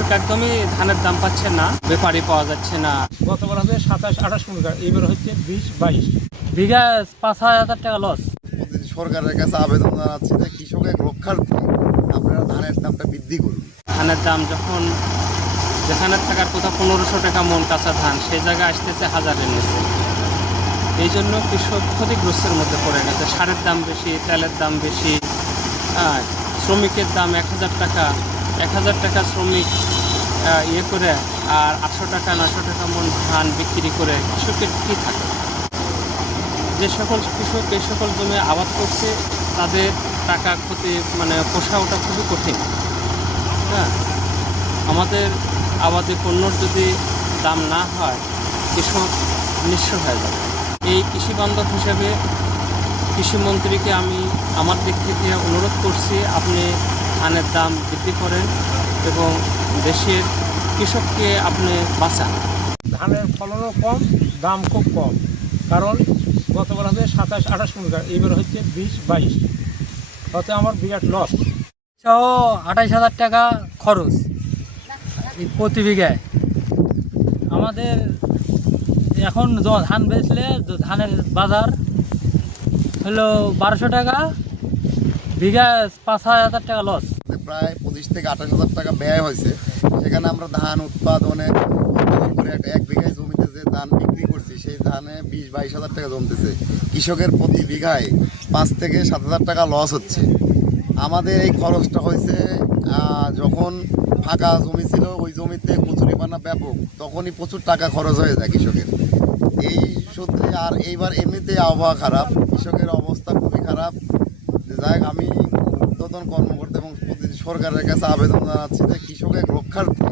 কৃষক একদমই ধানের দাম পাচ্ছে না, ব্যাপারী পাওয়া যাচ্ছে না। গতবার হচ্ছে 27-28 মন, এবার হচ্ছে 20-22 বিঘা 5,000 টাকা লস। সরকারের কাছে আবেদন জানাচ্ছি যে কৃষকের রক্ষার্থে আপনারা ধানের দামটা বৃদ্ধি করুন। ধানের দাম যখন যেখানে থাকার কথা 1500 টাকা মন কাঁচা ধান, সেই জায়গায় আসতেছে হাজারের নিচে। এই জন্য কৃষক ক্ষতিগ্রস্তের মধ্যে পড়ে গেছে। সারের দাম বেশি, তেলের দাম বেশি, শ্রমিকের দাম 1000 টাকা, 1000 টাকা শ্রমিক ইয়ে করে আর 800 টাকা 900 টাকা মন ধান বিক্রি করে কৃষকের কী থাকে? যে সকল কৃষক এই সকল জমি আবাদ করছে তাদের টাকা ক্ষতি মানে পোষা ওটা খুবই কঠিন। হ্যাঁ, আমাদের আবাদি পণ্যর যদি দাম না হয় কৃষক নিঃস্ব হয়ে যাবে। এই কৃষি বান্ধব হিসেবে কৃষিমন্ত্রীকে আমি আমার দিক থেকে অনুরোধ করছি, আপনি ধানের দাম বৃদ্ধি করেন এবং দেশের কৃষককে আপনি বাঁচান। ধানের ফলনও কম, দাম খুব কম। কারণ গতবার হচ্ছে 27-28 মন, এবার হচ্ছে 20-22, তাতে আমার বিরাট লস। 28,000 টাকা খরচ এই প্রতি বিঘায়। আমাদের এখন ধান বেচলে ধানের বাজার হলো 1200 টাকা, বিঘা 5,000 টাকা লস। প্রায় 25 থেকে 28,000 টাকা ব্যয় হয়েছে। সেখানে আমরা ধান উৎপাদন করে এক বিঘায় জমিতে যে ধান বিক্রি করছি সেই ধানে 20-22 হাজার টাকা জমতেছে। কৃষকের প্রতি বিঘায় 5 থেকে 7,000 টাকা লস হচ্ছে। আমাদের এই খরচটা হয়েছে যখন ফাঁকা জমি ছিল, ওই জমিতে কচুরিপানা ব্যাপক, তখনই প্রচুর টাকা খরচ হয়ে যায় কৃষকের। এই সূত্রে আর এইবার এমনিতে আবহাওয়া খারাপ, কৃষকের অবস্থা খুবই খারাপ। যাই হোক, আমি ঊর্ধ্বতন কর্মকর্তা এবং সরকারের কাছে আবেদন জানাচ্ছি যে কৃষকের রক্ষার্থে